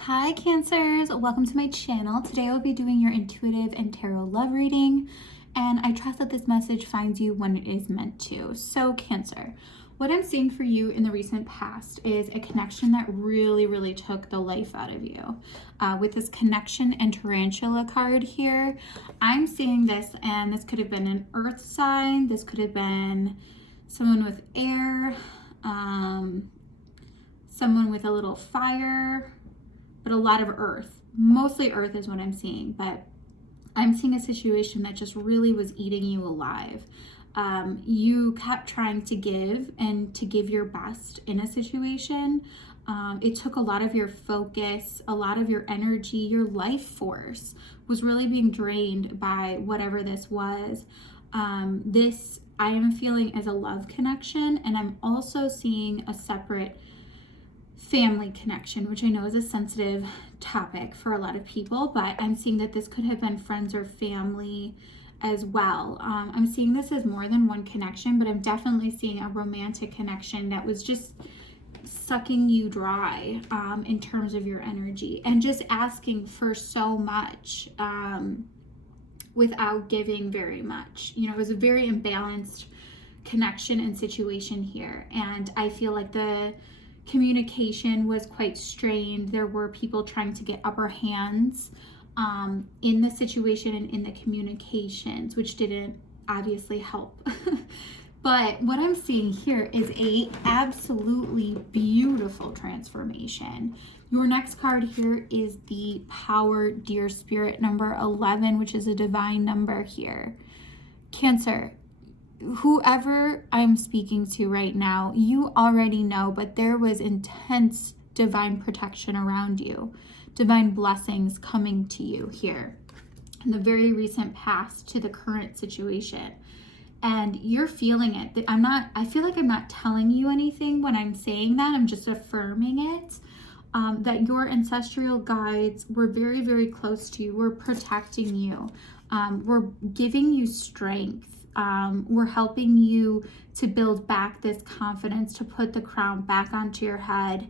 Hi Cancers, welcome to my channel. Today I'll be doing your intuitive and tarot love reading, and I trust that this message finds you when it is meant to. So Cancer, what I'm seeing for you in the recent past is a connection that really took the life out of you. With this connection and tarantula card here, I'm seeing this, and this could have been an earth sign, this could have been someone with air, someone with a little fire, but a lot of earth. Mostly earth is what I'm seeing, but I'm seeing a situation that just really was eating you alive. You kept trying to give and to give your best in a situation. It took a lot of your focus, a lot of your energy, your life force was really being drained by whatever this was. This I am feeling as a love connection, and I'm also seeing a separate family connection, which I know is a sensitive topic for a lot of people, but I'm seeing that this could have been friends or family as well. I'm seeing this as more than one connection, but I'm definitely seeing a romantic connection that was just sucking you dry in terms of your energy and just asking for so much without giving very much. You know, it was a very imbalanced connection and situation here, and I feel like the communication was quite strained. There were people trying to get upper hands in the situation and in the communications, which didn't obviously help. But what I'm seeing here is a absolutely beautiful transformation. Your next card here is the Power Deer Spirit number 11, which is a divine number here. Cancer, whoever I'm speaking to right now, you already know, but there was intense divine protection around you, divine blessings coming to you here in the very recent past to the current situation. And you're feeling it. I feel like I'm not telling you anything when I'm saying that. I'm just affirming it. That your ancestral guides were very close to you. We're protecting you. We're giving you strength. We're helping you to build back this confidence, to put the crown back onto your head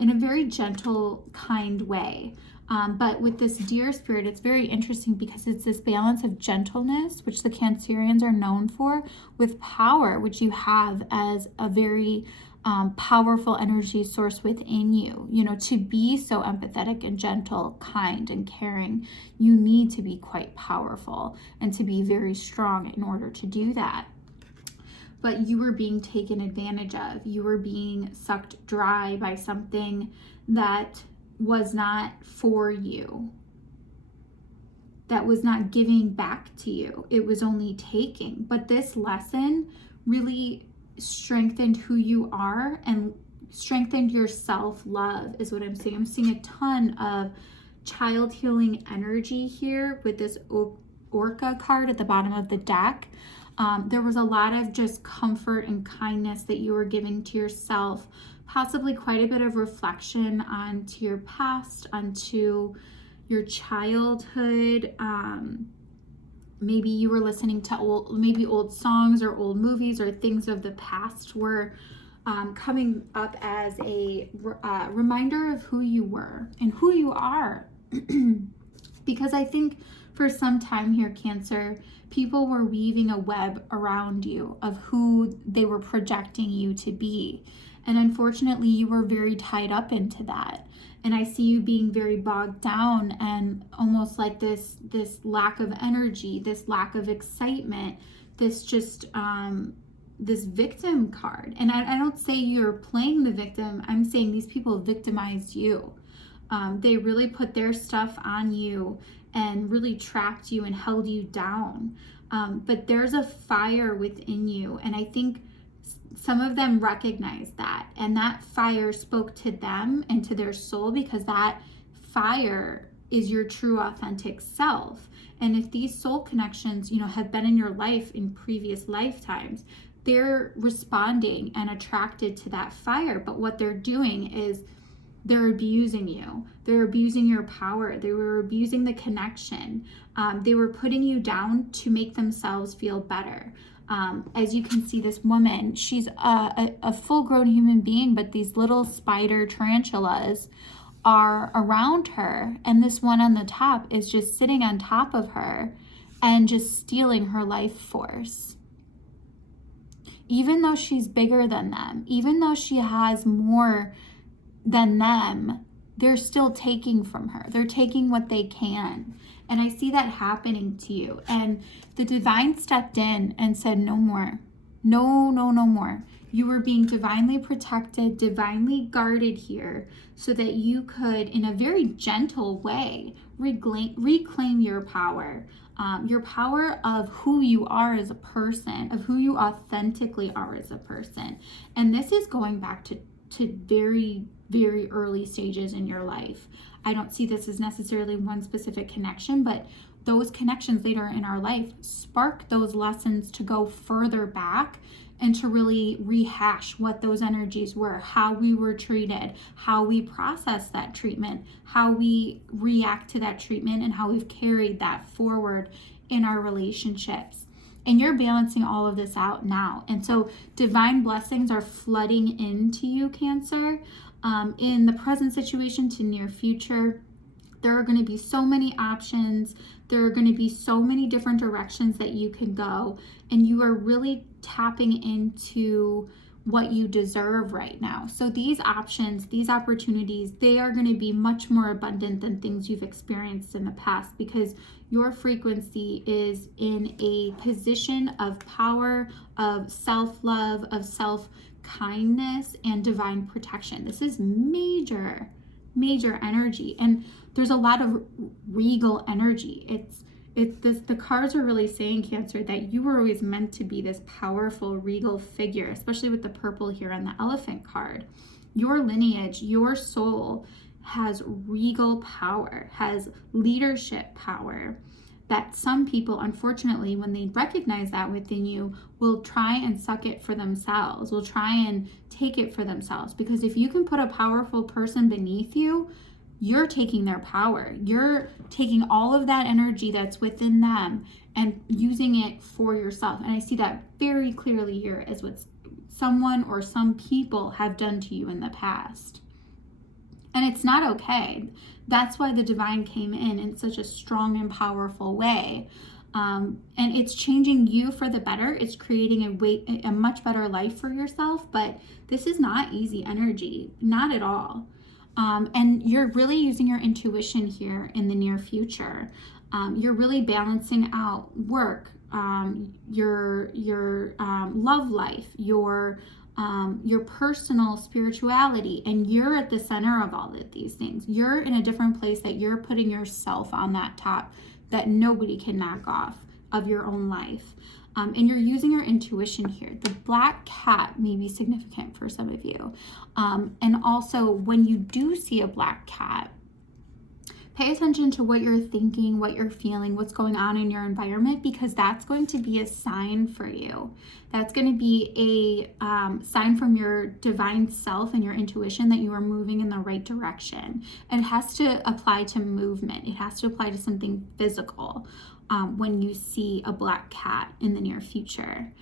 in a very gentle, kind way. But with this deer spirit, it's very interesting because it's this balance of gentleness, which the Cancerians are known for, with power, which you have as a very powerful energy source within you. You know, to be so empathetic and gentle, kind and caring, you need to be quite powerful and to be very strong in order to do that. But you were being taken advantage of. You were being sucked dry by something that was not for you, that was not giving back to you. It was only taking. But this lesson really strengthened who you are and strengthened your self-love is what I'm seeing. I'm seeing a ton of child healing energy here with this Orca card at the bottom of the deck. There was a lot of just comfort and kindness that you were giving to yourself, possibly quite a bit of reflection onto your past, onto your childhood. Maybe you were listening to old songs or old movies, or things of the past were coming up as a reminder of who you were and who you are. Because I think for some time here, Cancer, people were weaving a web around you of who they were projecting you to be. And unfortunately, you were very tied up into that. And I see you being very bogged down and almost like this lack of energy, this lack of excitement, this just this victim card. And I don't say you're playing the victim. I'm saying these people victimized you. They really put their stuff on you and really trapped you and held you down. But there's a fire within you. And I think some of them recognize that, and that fire spoke to them and to their soul, because that fire is your true authentic self. And if these soul connections, you know, have been in your life in previous lifetimes, they're responding and attracted to that fire. But what they're doing is they're abusing you. They're abusing your power. They were abusing the connection. They were putting you down to make themselves feel better. As you can see, this woman, she's a full-grown human being, but these little spider tarantulas are around her, and this one on the top is just sitting on top of her and just stealing her life force. Even though she's bigger than them, even though she has more than them, they're still taking from her. They're taking what they can. And I see that happening to you. And the divine stepped in and said, no more. No, no, no more. You were being divinely protected, divinely guarded here so that you could, in a very gentle way, reclaim your power of who you are as a person, of who you authentically are as a person. And this is going back to very, very early stages in your life. I don't see this as necessarily one specific connection, but those connections later in our life spark those lessons to go further back and to really rehash what those energies were, how we were treated, how we process that treatment, how we react to that treatment, and how we've carried that forward in our relationships. And you're balancing all of this out now. And so divine blessings are flooding into you, Cancer, in the present situation to near future. There are going to be so many options. There are going to be so many different directions that you can go. And you are really tapping into what you deserve right now. So these options, these opportunities, they are going to be much more abundant than things you've experienced in the past, because your frequency is in a position of power, of self-love, of self-kindness, and divine protection. This is major energy, and there's a lot of regal energy. The cards are really saying, Cancer, that you were always meant to be this powerful regal figure, especially with the purple here on the elephant card. Your lineage, your soul has regal power, has leadership power, that some people, unfortunately, when they recognize that within you, will try and suck it for themselves, will try and take it for themselves. Because if you can put a powerful person beneath you, you're taking their power. You're taking all of that energy that's within them and using it for yourself. And I see that very clearly here as what someone or some people have done to you in the past. And it's not okay. That's why the divine came in such a strong and powerful way. And it's changing you for the better. It's creating a much better life for yourself. But this is not easy energy, not at all. And you're really using your intuition here in the near future. You're really balancing out work, your love life, your personal spirituality, and you're at the center of all of these things. You're in a different place that you're putting yourself on that top that nobody can knock off of your own life. And you're using your intuition here. The black cat may be significant for some of you. And also, when you do see a black cat, pay attention to what you're thinking, what you're feeling, what's going on in your environment, because that's going to be a sign for you. That's going to be a sign from your divine self and your intuition that you are moving in the right direction. And it has to apply to movement. It has to apply to something physical when you see a black cat in the near future.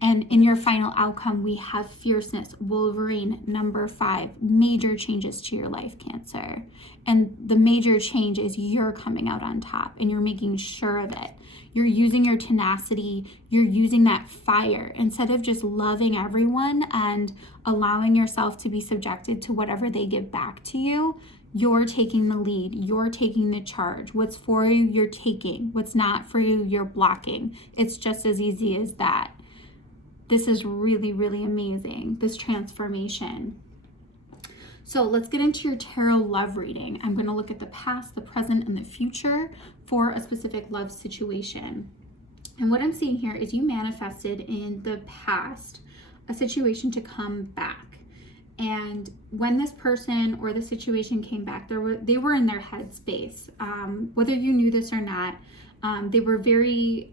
And in your final outcome, we have fierceness, Wolverine, number 5, major changes to your life, Cancer. And the major change is you're coming out on top and you're making sure of it. You're using your tenacity, you're using that fire. Instead of just loving everyone and allowing yourself to be subjected to whatever they give back to you, you're taking the lead, you're taking the charge. What's for you, you're taking. What's not for you, you're blocking. It's just as easy as that. This is really, really amazing, this transformation. So let's get into your tarot love reading. I'm going to look at the past, the present, and the future for a specific love situation. And what I'm seeing here is you manifested in the past a situation to come back. And when this person or the situation came back, they were in their headspace. Whether you knew this or not, they were very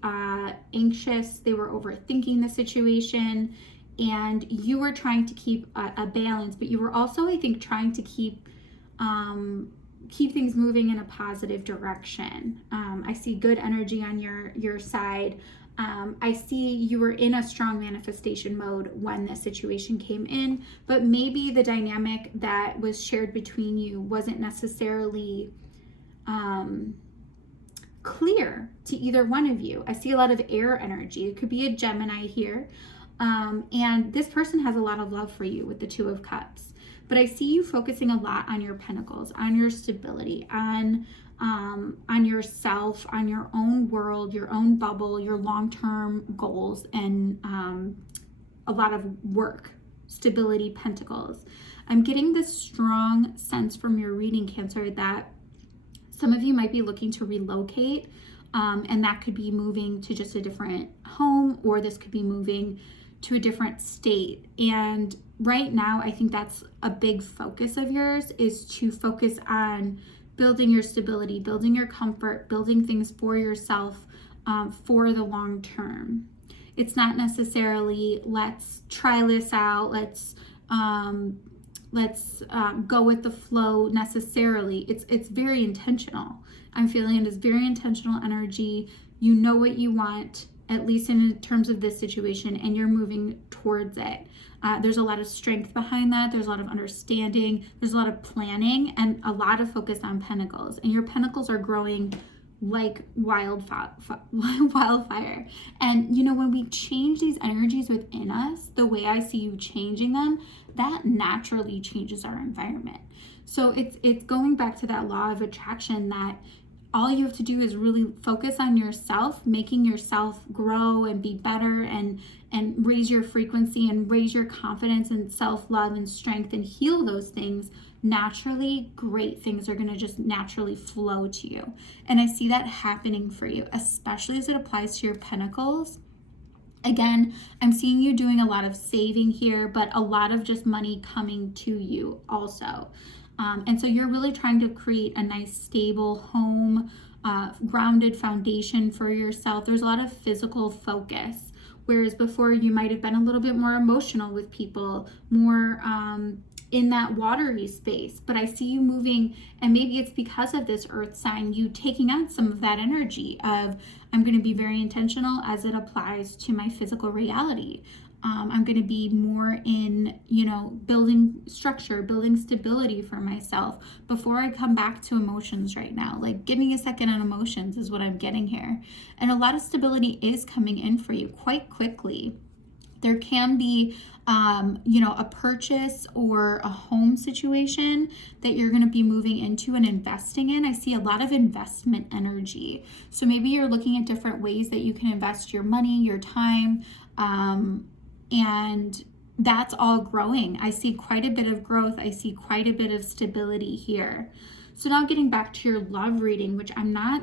anxious. They were overthinking the situation, and you were trying to keep a balance, but you were also, I think, trying to keep things moving in a positive direction. I see good energy on your side. I see you were in a strong manifestation mode when this situation came in, but maybe the dynamic that was shared between you wasn't necessarily clear to either one of you. I see a lot of air energy. It could be a Gemini here. And this person has a lot of love for you with the Two of Cups. But I see you focusing a lot on your pentacles, on your stability, on yourself, on your own world, your own bubble, your long-term goals, and a lot of work, stability, pentacles. I'm getting this strong sense from your reading, Cancer, that some of you might be looking to relocate, and that could be moving to just a different home, or this could be moving to a different state. And right now, I think that's a big focus of yours, is to focus on building your stability, building your comfort, building things for yourself for the long term. It's not necessarily, let's try this out, let's go with the flow necessarily. It's very intentional. I'm feeling it is very intentional energy. You know what you want, at least in terms of this situation, and you're moving towards it. There's a lot of strength behind that. There's a lot of understanding. There's a lot of planning, and a lot of focus on pentacles. And your pentacles are growing like wildfire. And you know, when we change these energies within us, the way I see you changing them, that naturally changes our environment. So it's going back to that law of attraction, that all you have to do is really focus on yourself, making yourself grow and be better, and raise your frequency and raise your confidence and self-love and strength, and heal those things. Naturally, great things are going to just naturally flow to you. And I see that happening for you, especially as it applies to your pentacles. Again, I'm seeing you doing a lot of saving here, but a lot of just money coming to you also. And so you're really trying to create a nice, stable home, grounded foundation for yourself. There's a lot of physical focus, whereas before you might have been a little bit more emotional with people, more in that watery space. But I see you moving, and maybe it's because of this earth sign, you taking on some of that energy of, I'm going to be very intentional as it applies to my physical reality. I'm going to be more in, building structure, building stability for myself before I come back to emotions right now. Like, give me a second on emotions is what I'm getting here. And a lot of stability is coming in for you quite quickly. There can be, a purchase or a home situation that you're going to be moving into and investing in. I see a lot of investment energy. So maybe you're looking at different ways that you can invest your money, your time, and that's all growing. I see quite a bit of growth. I see quite a bit of stability here. So now getting back to your love reading, which I'm not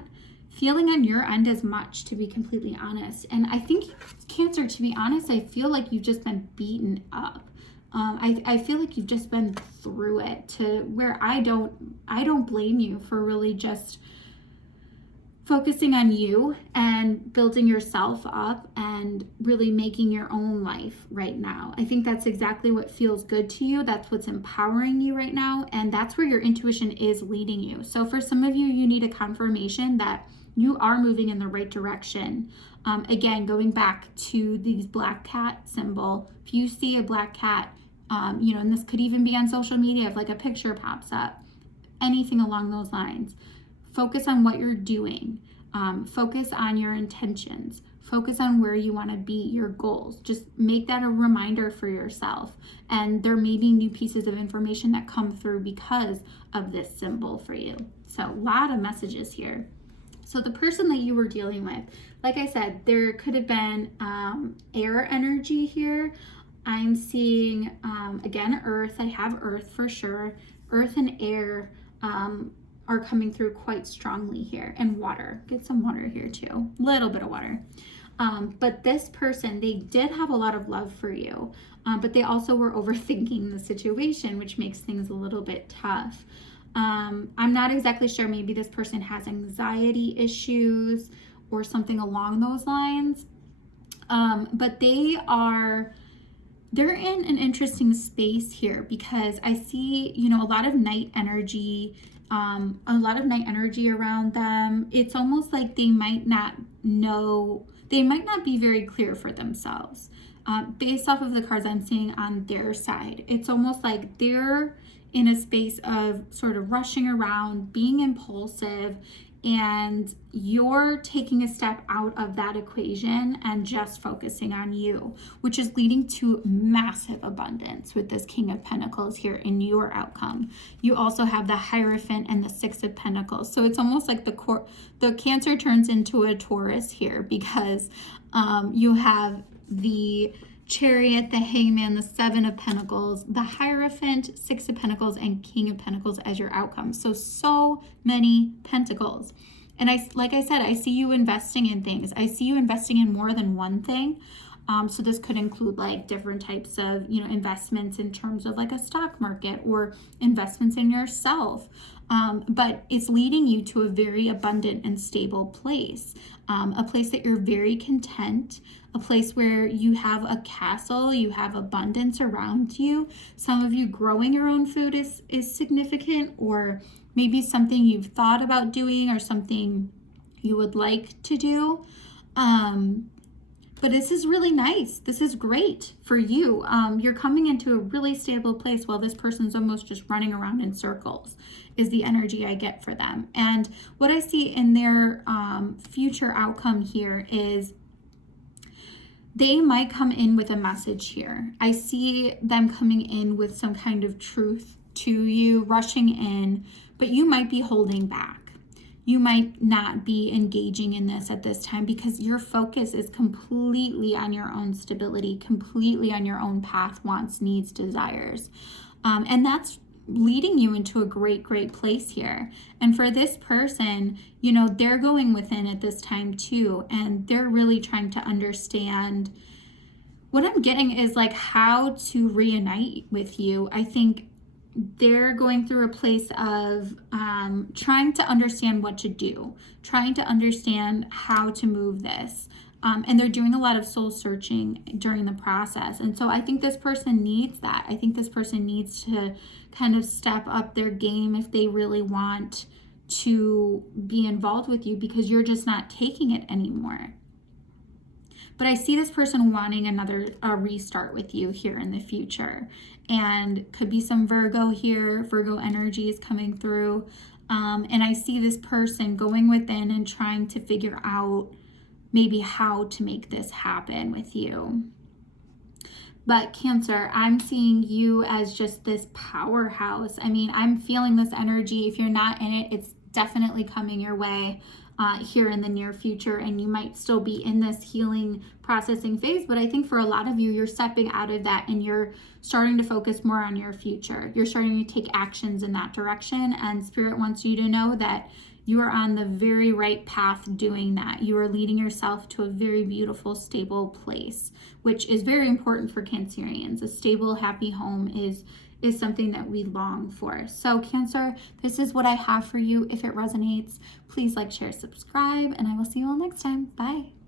feeling on your end as much, to be completely honest. And I think, Cancer, to be honest, I feel like you've just been beaten up. I feel like you've just been through it, to where I don't blame you for really just focusing on you and building yourself up and really making your own life right now. I think that's exactly what feels good to you. That's what's empowering you right now. And that's where your intuition is leading you. So for some of you, you need a confirmation that you are moving in the right direction. Again, going back to these black cat symbol, if you see a black cat, and this could even be on social media, if like a picture pops up, anything along those lines. Focus on what you're doing. Focus on your intentions. Focus on where you want to be, your goals. Just make that a reminder for yourself. And there may be new pieces of information that come through because of this symbol for you. So a lot of messages here. So the person that you were dealing with, like I said, there could have been air energy here. I'm seeing, again, earth. I have earth for sure. Earth and air are coming through quite strongly here, and water. Get some water here too, little bit of water. But this person, they did have a lot of love for you, but they also were overthinking the situation, which makes things a little bit tough. I'm not exactly sure, maybe this person has anxiety issues or something along those lines, but they're in an interesting space here, because I see, a lot of night energy, around them. It's almost like they might not know, they might not be very clear for themselves. Based off of the cards I'm seeing on their side, it's almost like they're in a space of sort of rushing around, being impulsive, and you're taking a step out of that equation and just focusing on you, which is leading to massive abundance with this King of Pentacles here in your outcome. You also have the Hierophant and the Six of Pentacles. So it's almost like the Cancer turns into a Taurus here, because you have the Chariot, the Hangman, the Seven of Pentacles, the Hierophant, Six of Pentacles, and King of Pentacles as your outcome. So many pentacles. And like I said, I see you investing in things. I see you investing in more than one thing. So this could include like different types of, investments in terms of like a stock market or investments in yourself. But it's leading you to a very abundant and stable place, a place that you're very content, a place where you have a castle, you have abundance around you. Some of you growing your own food is significant, or maybe something you've thought about doing or something you would like to do. But this is really nice. This is great for you. You're coming into a really stable place while this person's almost just running around in circles, is the energy I get for them. And what I see in their future outcome here is they might come in with a message here. I see them coming in with some kind of truth to you, rushing in, but you might be holding back. You might not be engaging in this at this time because your focus is completely on your own stability, completely on your own path, wants, needs, desires. And that's leading you into a great place here. And for this person, they're going within at this time too, and they're really trying to understand. What I'm getting is like how to reunite with you. I think they're going through a place of trying to understand what to do, trying to understand how to move this. And they're doing a lot of soul searching during the process. And so I think this person needs that. I think this person needs to kind of step up their game if they really want to be involved with you, because you're just not taking it anymore. But I see this person wanting a restart with you here in the future. And could be some Virgo here. Virgo energy is coming through. And I see this person going within and trying to figure out maybe how to make this happen with you. But Cancer, I'm seeing you as just this powerhouse. I mean, I'm feeling this energy. If you're not in it, it's definitely coming your way here in the near future, and you might still be in this healing processing phase, but I think for a lot of you, you're stepping out of that and you're starting to focus more on your future. You're starting to take actions in that direction, and Spirit wants you to know that you are on the very right path doing that. You are leading yourself to a very beautiful, stable place, which is very important for Cancerians. A stable, happy home is something that we long for. So Cancer, this is what I have for you. If it resonates, please like, share, subscribe, and I will see you all next time. Bye.